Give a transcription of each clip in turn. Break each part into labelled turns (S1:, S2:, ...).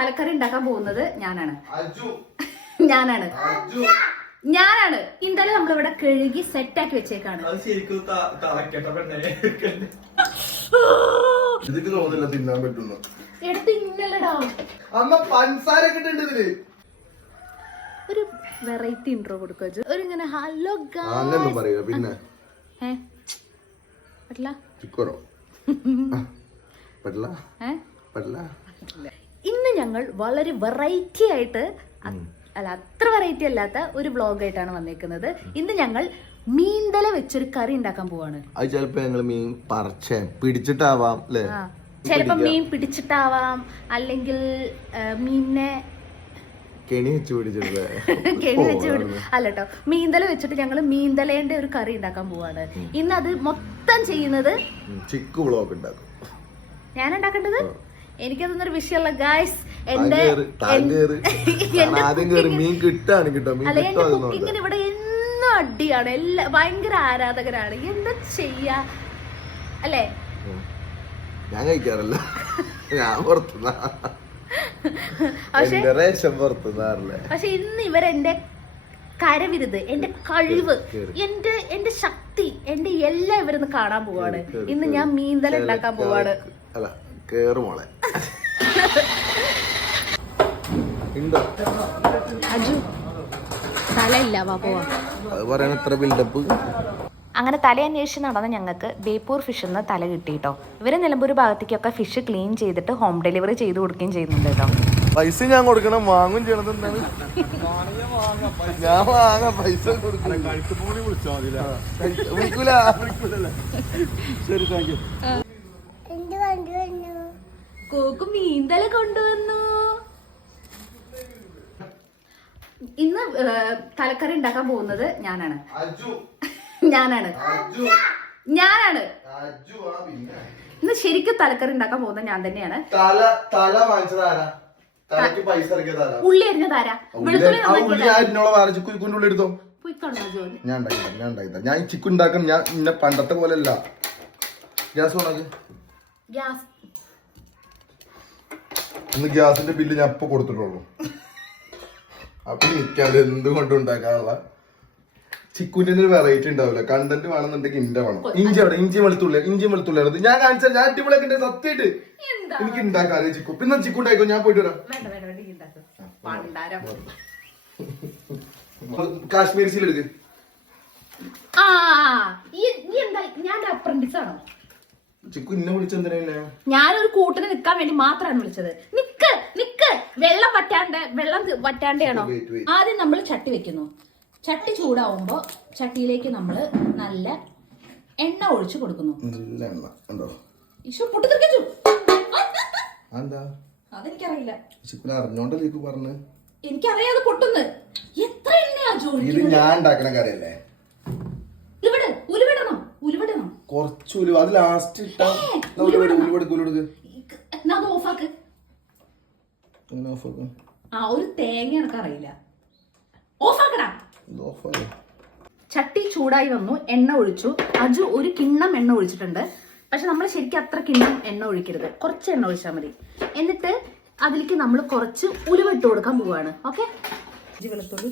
S1: തലക്കറി ഉണ്ടാക്കാൻ പോകുന്നത് ഞാനാണ്. ഞാനാണ്. ഞാനാണ്. ഇന്നലെ നമ്മളിവിടെ കഴുകി സെറ്റാക്കി വെച്ചേക്കാണ്.
S2: തോന്നില്ല തിന്നാൻ പറ്റുന്നു.
S1: എടുത്ത് ഇന്നലെടാ
S2: അമ്മ പഞ്ചസാര
S1: ഒരു വെറൈറ്റി ഇൻട്രോ കൊടുക്കുക ഒരു ഇങ്ങനെ ഹലോ
S2: പറയുക പിന്നെ.
S1: ഏ? പറ്റില്ല?
S2: ചിക്കറോ പറ്റില്ല?
S1: ഏ?
S2: പറ്റില്ല.
S1: ഇന്ന് ഞങ്ങൾ വളരെ വെറൈറ്റി ആയിട്ട് അല്ല അത്ര വെറൈറ്റി അല്ലാത്ത ഒരു ബ്ലോഗ് ആയിട്ടാണ് വന്നേക്കുന്നത്. ഇന്ന് ഞങ്ങൾ മീൻതല വെച്ചൊരു കറി ഉണ്ടാക്കാൻ പോവാണ്.
S2: അത് ചിലപ്പോ ഞങ്ങൾ മീൻ പറിച്ച പിടിച്ചിട്ടാവാം അല്ലേ?
S1: ചിലപ്പോ മീൻ പിടിച്ചിട്ടാവാം അല്ലെങ്കിൽ മീനെ മീനിനെ
S2: കെണി വെച്ച് പിടിച്ചിട്ട്
S1: കെണി വെച്ച് വിടും അല്ല കേട്ടോ മീന്തല വെച്ചിട്ട് ഞങ്ങൾ മീന്തലേന്റെ ഒരു കറി ഉണ്ടാക്കാൻ പോവാണ്. ഇന്ന് അത് മൊത്തം ചെയ്യുന്നത്
S2: ചിക്ക് വ്ളോഗ് ഉണ്ടാക്കും.
S1: ഞാൻ ഉണ്ടാക്കേണ്ടത് എനിക്കതൊന്നൊരു വിഷയമല്ല ഗായ്സ് എന്റെ കുക്കിങ്ങിന് ഇവിടെ എന്നും അടിയാണ് എല്ലാ ഭയങ്കര ആരാധകരാണ്. എന്താ ചെയ്യാ? അല്ലേ?
S2: ഞാൻ കഴിക്കാറില്ല. ഞാൻ പുറത്തുനിന്നാ
S1: പക്ഷെ ഇന്ന് ഇവരെന്റെ കരവിരുത് എന്റെ കഴിവ്. എന്റെ എന്റെ ശക്തി എന്റെ എല്ലാം ഇവരൊന്ന് കാണാൻ പോവാണ്. ഇന്ന് ഞാൻ മീന്തല ഉണ്ടാക്കാൻ പോവാണ്.
S2: കേറ് മോളെ.
S1: അങ്ങനെ തല അന്വേഷിച്ച് നടന്ന ഞങ്ങൾക്ക് ബേപ്പൂർ ഫിഷ് എന്ന് തല കിട്ടിയിട്ടോ. ഇവർ നിലമ്പൂർ ഭാഗത്തേക്കൊക്കെ ഫിഷ് ക്ലീൻ ചെയ്തിട്ട് ഹോം ഡെലിവറി ചെയ്ത് കൊടുക്കുകയും ചെയ്യുന്നുണ്ട് കേട്ടോ.
S2: പൈസ ഞാൻ കൊടുക്കണം വാങ്ങും ചെയ്യണത് എന്താണ്? ഞാൻ വാങ്ങാം പൈസ കൊടുക്കണം വിളിക്കൂല.
S3: ശരി താങ്ക് യു
S1: കോക്ക് മീന്തല കൊണ്ടുവന്നു. ഇന്ന് തലക്കറി ഉണ്ടാക്കാൻ പോകുന്നത് ഞാനാണ്. ഞാനാണ്. ഞാനാണ്. ഇന്ന് ശരിക്കും തലക്കറി ഉണ്ടാക്കാൻ പോകുന്നത് ഞാൻ തന്നെയാണ്.
S2: തല തല വാങ്ങിച്ചതാരാ
S1: ഉള്ളി അരിഞ്ഞതാരാ വെളുത്തുള്ളി?
S2: ഞാൻ എടുത്തോ? ഞാൻ ഞാൻ ഞാൻ ഈ ഉണ്ടാക്കണം ഞാൻ പണ്ടത്തെ പോലെ അല്ല ഗ്യാസ് ഓണാക്ക്
S1: ഗ്യാസ്
S2: ഇന്ന് ഗ്യാസിന്റെ ബില്ല് ഞാൻ ഇപ്പൊ കൊടുത്തിട്ടുള്ളൂ. അപ്പൊ നിൽക്കാതെ എന്തുകൊണ്ട് ഉണ്ടാക്കാനുള്ള ചിക്കുന്റെ ഒരു വെറൈറ്റി ഉണ്ടാവില്ല. കണ്ടന്റ് വേണമെന്നുണ്ടെങ്കിൽ ഇന്റെ വേണം. ഇഞ്ചി അവിടെ ഇഞ്ചി വെളുത്തുള്ളി ഇഞ്ചി വെളുത്തുള്ളി അത്. ഞാൻ കാണിച്ചാൽ ഞാൻ അടിപൊളിയൊക്കെ സത്യമായിട്ട്. എനിക്ക് ഉണ്ടാക്കാറ് ചിക്കു. പിന്നെ ചിക്കു ഉണ്ടായിക്കോ ഞാൻ പോയിട്ട് വരാം. കാശ്മീരി സീൽ
S1: ആ ഞാൻ അപ്രന്റീസ് ആണോ? ഞാനൊരു കൂട്ടിന് നിക്കാൻ വേണ്ടി മാത്രമാണ് വിളിച്ചത്. നിക്ക് നിക്ക്. വെള്ളം വറ്റാണ്ട് വെള്ളം
S2: വറ്റാണ്ടാണോ.
S1: ആദ്യം നമ്മൾ ചട്ടി വെക്കുന്നു. ചട്ടി ചൂടാവുമ്പോ ചട്ടിയിലേക്ക് നമ്മൾ നല്ല എണ്ണ ഒഴിച്ചു കൊടുക്കുന്നു. അതെനിക്കറിയില്ല. എനിക്കറിയാതെ പൊട്ടുന്നു. എത്ര എണ്ണയാ ജോലി
S2: ഞാൻ ഉണ്ടാക്കണ കുറച്ച് ഉലുവ അത് ലാസ്റ്റ് ഇട്ടാ
S1: ഓഫാക്ക് ആ ഒരു തേങ്ങ ഓഫാക്കടാ ചട്ടി ചൂടായി വന്നു എണ്ണ ഒഴിച്ചു. അജു ഒരു കിണ്ണം എണ്ണ ഒഴിച്ചിട്ടുണ്ട്. പക്ഷെ നമ്മൾ ശരിക്കും അത്ര കിണ്ണം എണ്ണ ഒഴിക്കരുത്. കുറച്ച് എണ്ണ ഒഴിച്ചാൽ മതി. എന്നിട്ട് അതിലേക്ക് നമ്മൾ കുറച്ച് ഉലുവിട്ട് കൊടുക്കാൻ പോവാണ്. ഓക്കെ വെളുത്തുള്ളി.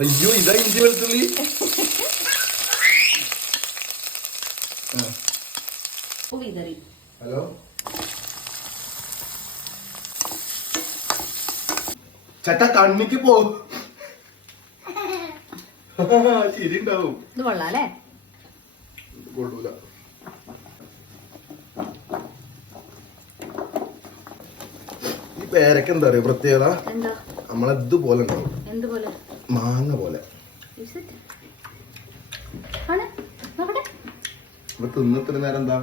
S2: അയ്യോ ഇതാ ഇഞ്ചി വെളുത്തുള്ളി.
S1: വിതറി
S2: ഹലോ? ചേട്ടാ കണ്ണിക്ക് പോ. ശരി ഉണ്ടാവും
S1: ഇത് കൊള്ളാലേ.
S2: കൊള്ളൂല ഈ പേരക്ക് എന്താ പറയാ പ്രത്യേകത?
S1: എന്താ?
S2: നമ്മളെ ഇതുപോലെ ഉണ്ടാവും.
S1: എന്തുപോലെ?
S2: മാങ്ങ പോലെ
S1: Is it? ആണ് നോക്കട്ടെ
S2: ഇപ്പൊ തിന്നിത്ര നേരം എന്താ?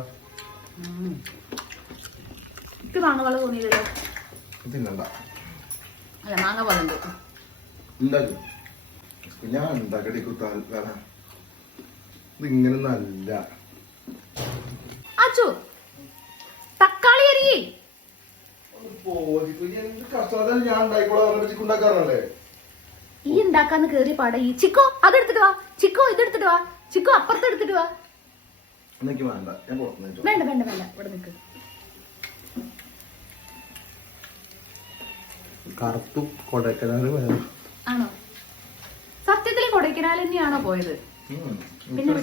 S1: എനിക്ക് മാങ്ങ പോലെ തോന്നിയതല്ലോ
S2: തിന്നണ്ട
S1: അല്ല മാങ്ങ പോലെ ഉണ്ട്.
S2: ഉണ്ടാക്കും. ഞാൻ ഉണ്ടാക്കട്ടെ കുത്താൻ ഇത് ഇങ്ങനെ നല്ല.
S1: അച്ചു തക്കാളി അരിയേ.
S2: ഞാൻ ഉണ്ടാക്കാറല്ലേ
S1: ഈ ഉണ്ടാക്കാന്ന് കേറി പാട. ഈ ചിക്കോ അതെടുത്തിട്ട് വാ. ചിക്കോ ഇതെടുത്തിട്ട് വാ. ചിക്കോ അപ്പുറത്ത് എടുത്തിട്ട് വാ.
S2: എനിക്ക് വേണ്ട. ഞാൻ പുറത്തുനിന്ന്
S1: വേണ്ട വേണ്ട വേണ്ട. ഇവിടെ നിൽക്ക്
S2: കറുത്തു
S1: ആണോ? സത്യത്തിൽ കൊടൈക്കനാൽ തന്നെയാണോ പോയത്?
S2: പിന്നെ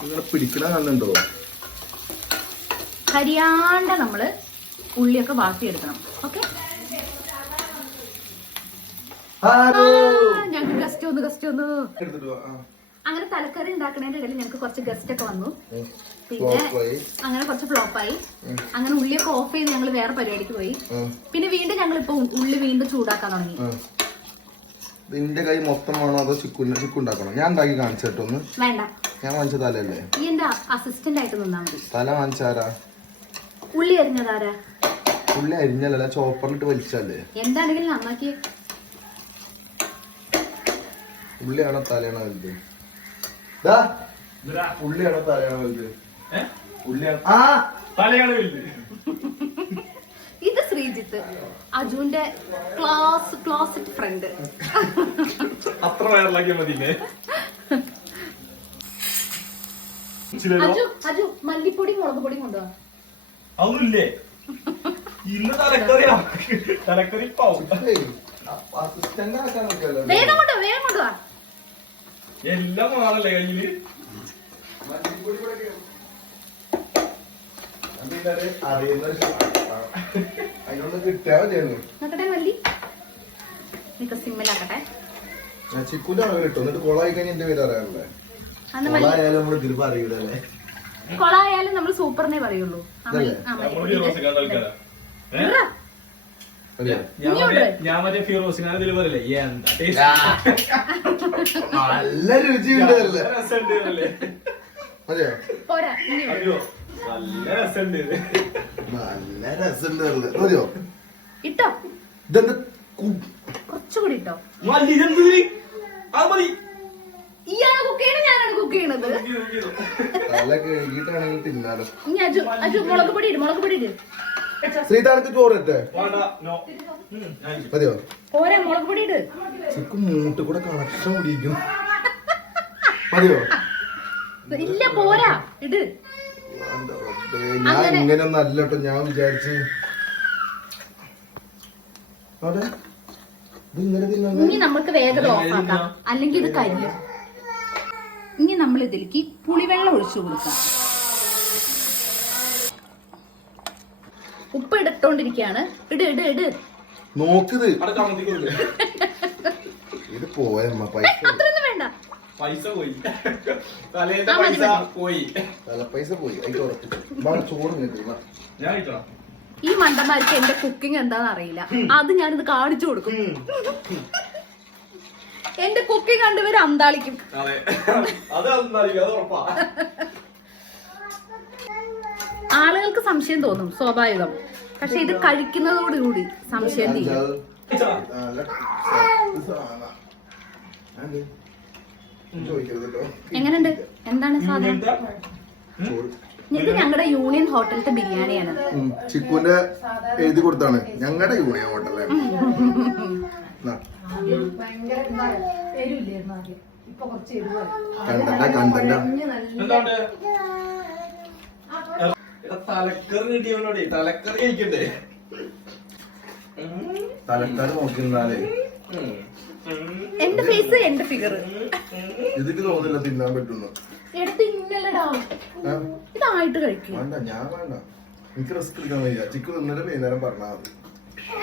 S2: നിങ്ങളെ പിടിക്കണ കാണുന്നുണ്ടോ?
S1: കരിയാണ്ട നമ്മൾ ഉള്ളിയൊക്കെ വാട്ടിയെടുക്കണം ഓക്കെ? ഞങ്ങൾക്ക് ഗസ്റ്റ് വന്നു ഗസ്റ്റ് വന്നു. അങ്ങനെ തലക്കറി ഉണ്ടാക്കണതിന്റെ ഇടയിൽ ഞങ്ങൾക്ക് കുറച്ച് ഗസ്റ്റ് ഒക്കെ വന്നു. പിന്നെ അങ്ങനെ കുറച്ച് ഫ്ലോപ്പായി. അങ്ങനെ ഉള്ളിയൊക്കെ ഓഫ് ചെയ്ത് ഞങ്ങൾ വേറെ പരിപാടിക്ക് പോയി. പിന്നെ വീണ്ടും ഞങ്ങൾ ഇപ്പൊ ഉള്ളി വീണ്ടും ചൂടാക്കാൻ തുടങ്ങി.
S2: നിന്റെ കൈ മൊത്തം വേണോ അതോ ചിക്കു ചിക്കു ഉണ്ടാക്കണോ? ഞാൻ ഉണ്ടാക്കി കാണിച്ചു കേട്ടോ ഒന്ന്.
S1: വേണ്ട.
S2: ഞാൻ വാങ്ങിച്ച തലല്ലേ
S1: ഈ എന്റെ അസിസ്റ്റന്റ് ആയിട്ട് നിന്നാ മതി.
S2: തല വാങ്ങിച്ചാരാ?
S1: ഉള്ളി അരിഞ്ഞതാരാ?
S2: ഉള്ളി അരിഞ്ഞല്ലേ ചോപ്പറിലിട്ട് വലിച്ചല്ലേ
S1: എന്താണെങ്കിലും നന്നാക്കി
S2: ഉള്ളിയാണോ തലയാണോ വലുത്? ദാ, ഉള്ളിയാണോ തലയാണോ വലുത്? ഉള്ളിയാണ് ആ
S3: തലയാണ് വലുത്.
S1: ഇത് ശ്രീജിത്ത് അജുന്റെ ക്ലാസ് ക്ലോസറ്റ് ഫ്രണ്ട്.
S3: അത്ര വയറിലാക്കിയ മതി
S1: അജു അജു മല്ലിപ്പൊടി മുളക് പൊടി കൊണ്ടുവാ.
S3: അതൊന്നുമില്ലേ? ഇന്ന് തലക്കറിയാ. തലക്കറി പാവും.
S1: വേഗം കൊണ്ടുവാ വേഗം കൊണ്ടുവാ.
S3: എല്ലാം ആണല്ലേ കയ്യിൽ?
S2: അറിയുന്ന അതിനൊന്ന് കിട്ടിയാ മതിയായിരുന്നു
S1: നോക്കട്ടെ മല്ലി. നിക്ക സിമ്മിലാക്കട്ടെ
S2: ഞാൻ അളവ് കിട്ടും. എന്നിട്ട് കൊളായി കഴിഞ്ഞ എന്റെ പേര് അറിയാറില്ലേ കൊളായാലും നമ്മൾ ഇതിൽ അറിയില്ലല്ലേ
S1: കൊളായാലും നമ്മൾ സൂപ്പറിനെ പറയുള്ളൂ. ആ
S3: ഞാൻ മറ്റേ
S1: ഉണ്ട്.
S3: അതിൽ പറയല്ലേ എന്താ?
S2: നല്ല രുചിയുണ്ട്
S3: നല്ല രസമുണ്ട് അല്ലേ
S2: അതെയോ?
S1: പോരാ ഇനി ഉണ്ട്.
S3: നല്ല രസമുണ്ട്
S2: നല്ല രസമുണ്ട് അല്ലേ? മതിയോ
S1: ഇട്ടോ?
S2: ഇതെന്താ കു-
S1: കുറച്ചുകൂടി ഇട്ടോ?
S3: അത് മതി.
S1: ഇയാളെ കുക്ക് ചെയ്യണത് ഞാനാണ് കുക്ക് ചെയ്യണത്.
S2: തല കഴുകിയിട്ടാണെങ്കിൽ തിന്നാലോ.
S1: ഇനി അജു അജു മുളക് പൊടി ഇട് മുളക് പൊടി ഇട്.
S2: ശ്രീതാനക്ക് ചോറ് ഇട്ടേ
S3: നോ. ഉം, ഞാൻ ഇല്ല.
S2: മതിയോ ചിക്കു മൂട്ട് കൂടെ കണക്ഷൻ കൂടിയിരിക്കും മതിയോ?
S1: ഇല്ല പോരാ. ഇട്.
S2: ഞാൻ ഇങ്ങനെ അല്ല കേട്ടോ ഞാൻ വിചാരിച്ച്.
S1: ഇനി നമുക്ക് വേഗത ഓഫാക്കാം. അല്ലെങ്കിൽ ഇത് കരിയും. ഇനി നമ്മൾ ഇതിലേക്ക് പുളിവെള്ളം ഒഴിച്ചു കൊടുക്കാം. ഉപ്പ് ഇടത്തോണ്ടിരിക്കുകയാണ് ഇട് ഇട് ഇട്.
S2: നോക്കിത്. ഇത് പോയമ്മ പൈസ.
S1: അത്രയൊന്നും വേണ്ട.
S3: പൈസ പോയി. തലേന്റെ പൈസ പോയി.
S2: തല പൈസ പോയി. അതിന്റെ ചോറ്.
S3: ഞാൻ കഴിക്കണം
S1: ഈ മണ്ടന്മാർക്ക് എന്റെ കുക്കിംഗ് എന്താന്ന് അറിയില്ല. അത് ഞാനിത് കാണിച്ചു കൊടുക്കും. എന്റെ കുക്കിംഗ് കണ്ടുവരും അന്താളിക്കും. ആളുകൾക്ക് സംശയം തോന്നും സ്വാഭാവികം. പക്ഷെ ഇത് കഴിക്കുന്നതോടുകൂടി സംശയം തീരും. എങ്ങനെയുണ്ട്? എന്താണ് സാധനം. ഇത് ഞങ്ങളുടെ യൂണിയൻ ഹോട്ടലിന്റെ ബിരിയാണിയാണ്.
S2: ചിക്കുന്റെ എഴുതി കൊടുത്താണ്. ഞങ്ങളുടെ യൂണിയൻ ഹോട്ടലേ
S3: കണ്ടണ്ട കണ്ടണ്ട. തലക്കറി കിട്ടിയവനോടെ തലക്കറി കഴിക്കണ്ടേ? തലക്കറി നോക്കിന്നാലേ.
S1: എന്റെ ഫേസ് എന്റെ ഫിഗർ
S2: ഇതിക്ക് തോന്നില്ല തിന്നാൻ പറ്റുന്നു
S1: ഇതായിട്ട് കഴിക്കും.
S2: വേണ്ട ഞാൻ വേണ്ട. എനിക്ക് റിസ്ക് എടുക്കാൻ വയ്യ. ചിക്കു ഇന്നലെ വൈകുന്നേരം പറഞ്ഞാൽ മതി.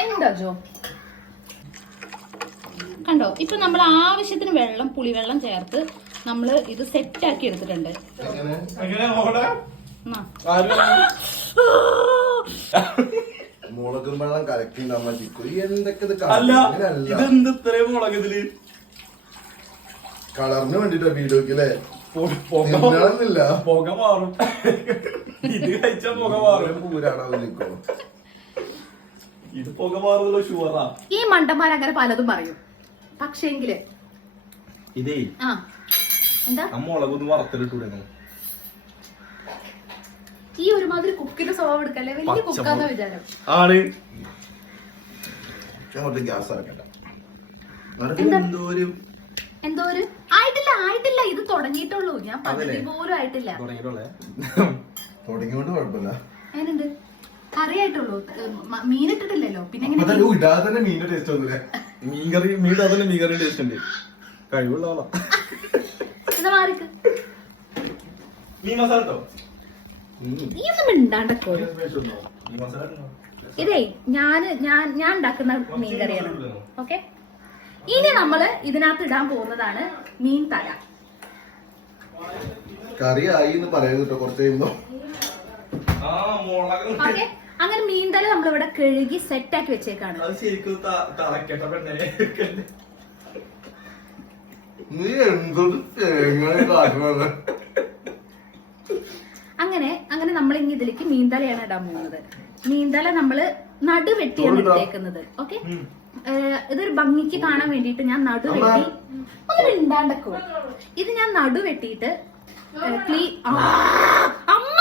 S1: എന്താ ജോ? കണ്ടോ? ഇപ്പൊ നമ്മൾ ആവശ്യത്തിന് വെള്ളം പുളിവെള്ളം ചേർത്ത് നമ്മൾ ഇത് സെറ്റ് ആക്കി എടുത്തിട്ടുണ്ട്.
S2: മുളകും വെള്ളം കലക്കി നമ്മ ചിക്കു. എന്തൊക്കെ
S3: അല്ല
S2: അങ്ങനെയല്ല
S3: ഇതെന്ത് ഇത്രയും മുളക് ഇതിൽ
S2: കളറിന് വേണ്ടിട്ടാ വീഡിയോക്ക് അല്ലേ
S3: പുക
S2: തിന്നണമെന്നില്ല
S3: പുക മാറും. ഇത് കഴിച്ച പുക മാറും.
S2: പൂരാണോ
S3: ഇത് പുക മാറുന്നുള്ള ഷുവറാ?
S1: ഈ മണ്ടന്മാർ അങ്ങനെ പലതും പറയും. പക്ഷേങ്കിൽ
S3: ഇതേ.
S1: ആ. എന്താ?
S3: മുളകൊന്നും വറുത്തിലിട്ടൂടെ
S1: ഈ ഒരുമാതിരി കുക്കിന്റെ സ്വഭാവം എടുക്കല്ലേ വലിയ. കുക്കാന്ന വിചാരം.
S3: ആണ്.
S2: ഗ്യാസ്
S1: എന്തോ
S2: ഒരു
S1: എന്തോ? ഒരു ആയിട്ടില്ല ആയിട്ടില്ല. ഇത് തുടങ്ങിയിട്ടുള്ളൂ. ഞാൻ പകുതി? പോലും ആയിട്ടില്ല.
S2: തുടങ്ങിയോണ്ട് കുഴപ്പമില്ല.
S1: അതിനുണ്ട് കറിയായിട്ടുള്ളൂ. ഏഹ് മ- മീനിട്ടിട്ടില്ലല്ലോ. പിന്നെ
S2: ഇടാതെ തന്നെ മീനിന്റെ ടേസ്റ്റ് വന്നില്ലേ?
S3: മീൻകറി മീൻ അതന്നെ മീൻകറി ടേസ്റ്റ് ഉണ്ട് കഴിവുള്ള ആളാ.
S1: എന്നാ മാറിക്ക്?
S3: മീൻ മസാല
S1: നീ ഒന്നും മിണ്ടാണ്ടക്കോ? ഇതേ ഞാൻ ഞാൻ ഞാൻ ഉണ്ടാക്കുന്ന മീൻ കറിയാണ്. ഓക്കെ? ഇനി നമ്മൾ ഇതിനകത്ത് ഇടാൻ പോകുന്നതാണ് മീൻ തല.
S2: കറി ആയി എന്ന് പറയുന്നു കേട്ടോ കുറച്ച് കഴിയുമ്പോ.
S3: ആ മുളക്
S1: ഓക്കെ? അങ്ങനെ മീൻ തല നമ്മളിവിടെ കഴുകി സെറ്റ് ആക്കി വെച്ചേക്കാണ്.
S2: നീ എന്തൊരു
S1: അങ്ങനെ അങ്ങനെ നമ്മൾ ഇനി ഇതിലേക്ക് മീൻതലയാണ് ഇടാൻ പോകുന്നത്. മീൻതല നമ്മൾ നടു വെട്ടിയാണ് ഇട്ടേക്കുന്നത്. ഓക്കെ ഇതൊരു ഭംഗിക്ക് കാണാൻ വേണ്ടിയിട്ട് ഞാൻ നടു വെട്ടി. ഒന്ന് മിണ്ടാണ്ടക്കോ? ഇത് ഞാൻ നടു വെട്ടിയിട്ട് ക്ലീ അമ്മ!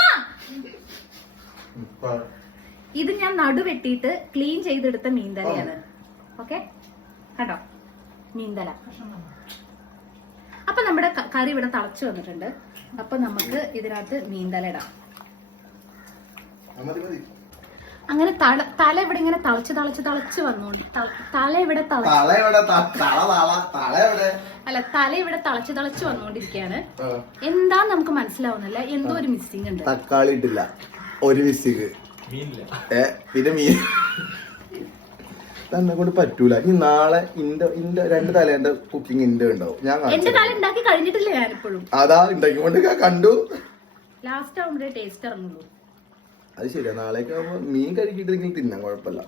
S1: ഇത് ഞാൻ നടു വെട്ടിയിട്ട് ക്ലീൻ ചെയ്തെടുത്ത മീൻതലയാണ് ഓക്കെ കേട്ടോ മീൻതല അപ്പൊ നമ്മുടെ കറി ഇവിടെ തളച്ചു വന്നിട്ടുണ്ട്. അപ്പൊ നമുക്ക് ഇതിനകത്ത് മീൻതല ഇടാം. അങ്ങനെ തല തല ഇവിടെ ഇങ്ങനെ തളച്ച് തളച്ച് തളച്ച് വന്നോണ്ട്. തല ഇവിടെ അല്ല തല ഇവിടെ തളച്ച് തളച്ച്
S2: വന്നോണ്ടിരിക്കയാണ്.
S1: എന്താ നമുക്ക് മനസ്സിലാവുന്നില്ല. എന്തോ ഒരു മിസ്സിംഗ് ഉണ്ട്.
S2: തക്കാളി ഇട്ടില്ല. ഒരു
S3: മിസ്സിംഗ്
S2: ഏ പിന്നെ മീൻ. തന്നെ കൊണ്ട് പറ്റൂല. ഇനി നാളെ ഇന്റെ ഇന്റെ രണ്ട് തലേന്റെ കുക്കിംഗ് ഇന്റെ ഉണ്ടാവും. ഞാൻ
S1: എന്റെ തല ഉണ്ടാക്കി കഴിഞ്ഞിട്ടില്ല ഞാനിപ്പോഴും.
S2: അതാ ഉണ്ടാക്കിക്കൊണ്ട് കൊണ്ട്? കണ്ടു
S1: ലാസ്റ്റ് ആവുമ്പോഴേ ടേസ്റ്റ് ഇറങ്ങുള്ളൂ.
S2: അത് ശരിയാ. നാളേക്ക് ആവുമ്പോ മീൻ കഴിക്കിട്ടില്ലെങ്കിൽ തിന്നാൻ കുഴപ്പമില്ല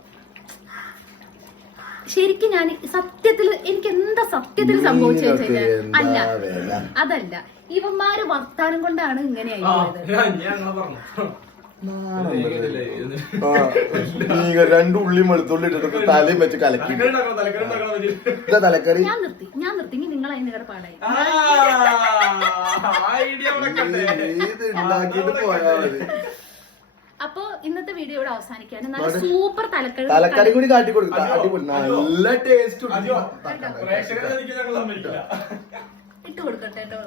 S1: ശരിക്കും ഞാൻ സത്യത്തിൽ എനിക്ക് എന്താ സത്യത്തിൽ സംഭവിച്ചു അല്ല. അതല്ല. ഇവന്മാര് വർത്താനം കൊണ്ടാണ്
S2: ഇങ്ങനെ രണ്ടു ഉള്ളി വെളുത്തുള്ളി ഇട്ടിട്ട് തലയും വെച്ച് കലക്കി.
S3: തലക്കറി
S1: ഞാൻ നിർത്തി. ഞാൻ നിർത്തി. ഇനി നിങ്ങൾ അതിന് വേറെ പാടായി.
S2: ഇത് ഉണ്ടാക്കിയിട്ട്
S1: അപ്പൊ ഇന്നത്തെ വീഡിയോ ഇവിടെ അവസാനിക്കാണ് നല്ല സൂപ്പർ തലക്കറി
S2: തലക്കറി കൂടി കാട്ടി കൊടുക്കാം. അടിപൊളി. നല്ല ടേസ്റ്റ്.
S1: ഇട്ട് കൊടുക്കട്ടെ കേട്ടോ.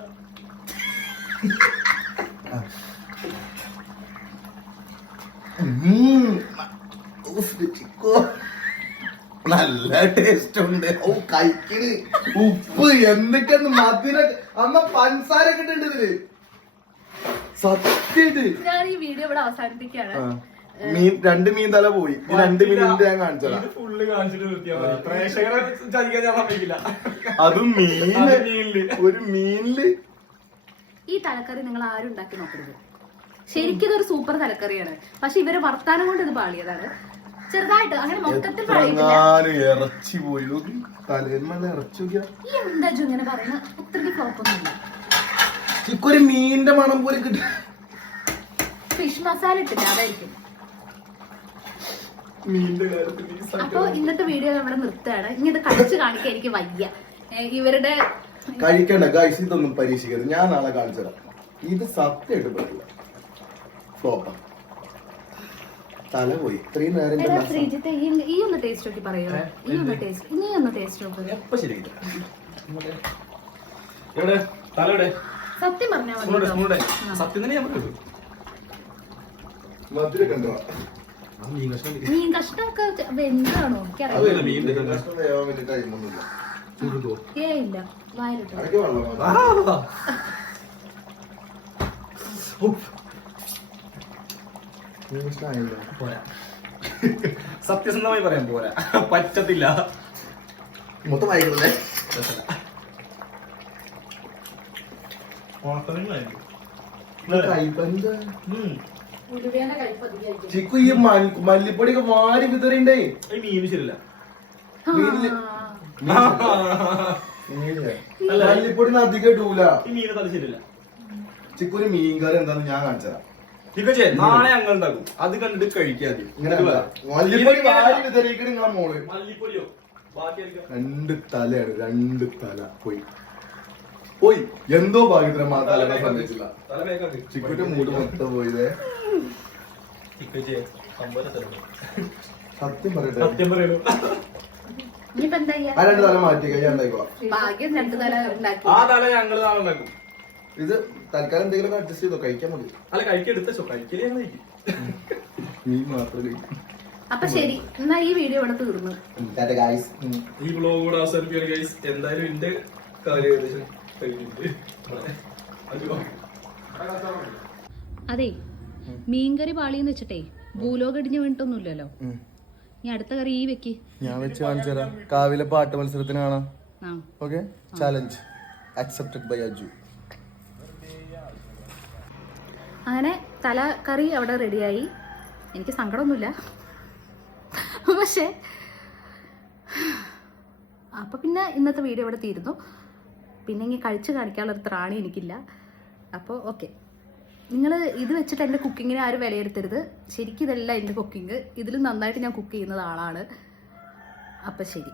S2: നല്ല ടേസ്റ്റ് ഉണ്ട്. ഓ കഴിക്കണ്. ഉപ്പ് എന്തൊക്കെയാണ് മധുര? അമ്മ പഞ്ചസാര ഇട്ടിട്ടുണ്ട് ഇതിൽ. സത്യത്
S1: ഞാൻ ഈ വീഡിയോ ഇവിടെ അവസാനിപ്പിക്കുകയാണ്.
S2: മീൻ രണ്ട് മീൻ തല പോയി. ഈ രണ്ട് മീൻ ഞാൻ കാണിച്ചതാ.
S3: ഫുള്ള് കാണിച്ചിട്ട് നിർത്തിയാ മതി. പ്രേക്ഷകരെ ചതിക്കാൻ ഞാൻ സമ്മതിക്കില്ല.
S2: അതും മീന്. ഒരു മീനിൽ.
S1: ഈ തലക്കറി നിങ്ങൾ ആരും ഉണ്ടാക്കി നോക്കരുത്. ശരിക്കും ഇതൊരു സൂപ്പർ തലക്കറിയാണ്. പക്ഷെ ഇവർ വർത്താനം കൊണ്ട് ഇത് പാളിയതാണ്. ചെറുതായിട്ട് അങ്ങനെ മൊത്തത്തിൽ
S2: ഇറച്ചി പോയി. തലേന്മല്ല ഇറച്ചി
S1: എന്താ ജു ഇങ്ങനെ പറയുന്നത്? അത്രയ്ക്ക് ഫ്ലോപ്പൊന്നുമില്ല
S2: ചിക്കൊരു മീനിന്റെ മണം പോലും കിട്ടി.
S1: ഫിഷ് മസാല ഇട്ടില്ല അതായിരിക്കും.
S3: മീനിന്റെ
S1: അപ്പൊ ഇന്നത്തെ വീഡിയോ നമ്മുടെ നിർത്തുകയാണ്. ഇനി ഇത് കഴിച്ചു കാണിക്കാൻ എനിക്ക് വയ്യ ഇവരുടെ
S2: കഴിക്കണ്ട ഗൈസ് ഇതൊന്നും പരീക്ഷിക്കരുത്. ഞാൻ നാളെ കാണിച്ചുതരാം ഇത് സത്യമായിട്ട് പറ്റില്ല ഫ്ലോപ്പ തല പോയി. ഇത്രയും നേരം
S1: ശ്രീജിത്ത് ഈ ഒന്ന് ടേസ്റ്റ് നോക്കി പറയോ? ഈ ഒന്ന് ടേസ്റ്റ് ഇനി ഒന്ന് ടേസ്റ്റ് നോക്ക്.
S3: എപ്പോ ശരി
S1: സത്യം പറഞ്ഞാൽ മതി.
S3: സത്യം തന്നെ.
S2: മധുരം കണ്ടോ
S3: മീൻ
S1: കഷ്ണമൊക്കെ വെന്താണോ ഏ ഇല്ല. വായിലിട്ടു.
S3: സത്യസന്ധമായി പറയാൻ പോരാ. പറ്റത്തില്ല.
S2: മൊത്തം വായിക്കണല്ലേ? ചിക്കു ഈ മൽ- മല്ലിപ്പൊടിയൊക്കെ വാരി വിതറിണ്ടേ?
S3: ഈ മീന് ശരിയല്ല.
S2: മല്ലിപ്പൊടി അധികം ഇടൂല.
S3: ശരിയല്ല
S2: ചിക്കുന് മീൻകറി എന്താന്ന് ഞാൻ കാണിച്ചതാ.
S3: ഇതൊക്കെ നാളെ ഞങ്ങൾ ഉണ്ടാക്കും അത് കണ്ടിട്ട് കഴിക്കാതെ.
S2: മല്ലിപ്പൊടി വാരി വിതറിയിക്കണ നിങ്ങളെ മോൾ.
S3: മല്ലിപ്പൊടിയോ?
S2: രണ്ട് തലയാണ് രണ്ട് തല. പോയി. പോയി. എന്തോ ഭാഗ്യത്തിന് മാ തലനെ സംബന്ധിച്ചില്ല
S3: തല
S2: ചിക്കുന്റെ മൂട് മൊത്തം പോയതേ സത്യം പറയട്ടെ.
S3: സത്യം പറയൂ.
S1: ഇനിയിപ്പോ എന്താ ചെയ്യാ?
S2: ആ രണ്ട് തല മാറ്റി കഴിഞ്ഞാൽ ഉണ്ടായിക്കോളാം
S1: ഭാഗ്യം രണ്ടു തല ഉണ്ടാക്കി.
S3: ആ തല ഞങ്ങൾ നാളെ ഉണ്ടാക്കും.
S2: ഇത് തൽക്കാലം എന്തെങ്കിലും അഡ്ജസ്റ്റ് ചെയ്തോ? കഴിക്കാൻ മതി.
S3: അല്ല കഴിക്കെടുത്തോ കഴിക്കൽ ഞങ്ങൾ കഴിക്കും.
S2: നീ മാത്രം കഴിക്കും.
S1: അപ്പൊ ശരി. എന്നാ ഈ വീഡിയോ ഇവിടെ തീർന്നു.
S2: ഗായ്സ്
S3: ഈ ബ്ലോഗ് കൂടെ അവസാനിപ്പിക്കാൻ ഗൈസ് എന്തായാലും എന്റെ കാര്യം ഏകദേശം.
S1: അതെ മീൻകറി പാളിയെന്ന് വെച്ചിട്ടേ ഭൂലോകം ഇടിഞ്ഞു വീണിട്ടൊന്നുമില്ലല്ലോ. ഇനി അടുത്ത കറി ഈ വെക്ക്.
S2: ഞാൻ വെച്ച് കാണിച്ചു തരാം. കാവിലെ പാട്ട് മത്സരത്തിന് കാണാം.
S1: ആ.
S2: Okay challenge accepted by Aju
S1: അങ്ങനെ തല കറി അവിടെ റെഡിയായി. എനിക്ക് സങ്കടമൊന്നുമില്ല. പക്ഷേ അപ്പോൾ പിന്നെ ഇന്നത്തെ വീഡിയോ ഇവിടെ തീരുന്നു. പിന്നെ ഇനി കഴിച്ച് കാണിക്കാനുള്ളൊരു ത്രാണി എനിക്കില്ല. അപ്പോൾ ഓക്കെ. നിങ്ങൾ ഇത് വെച്ചിട്ട് എന്റെ കുക്കിങ്ങിനെ ആരും വിലയിരുത്തരുത്. ശരിക്കും ഇതല്ല എന്റെ കുക്കിംഗ്. ഇതിലും നന്നായിട്ട് ഞാൻ കുക്ക് ചെയ്യുന്നത് ആളാണ്. അപ്പം ശരി.